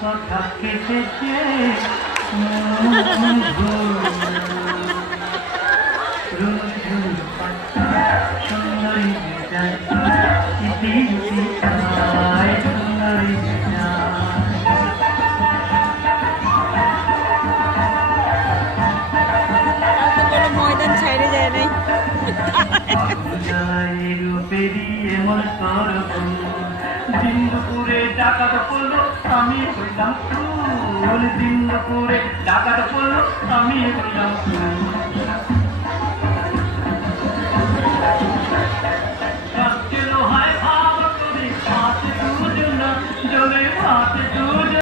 কথা কেটেছে সুন্দরী ময়দান ছাইড়ে যায় নাই পেরিয়ে মন দিন দুপুরে ডাকাত পড়লো আমি হইলাম ফুল দিন দুপুরে ডাকাত পড়লো আমি হইলাম ফুল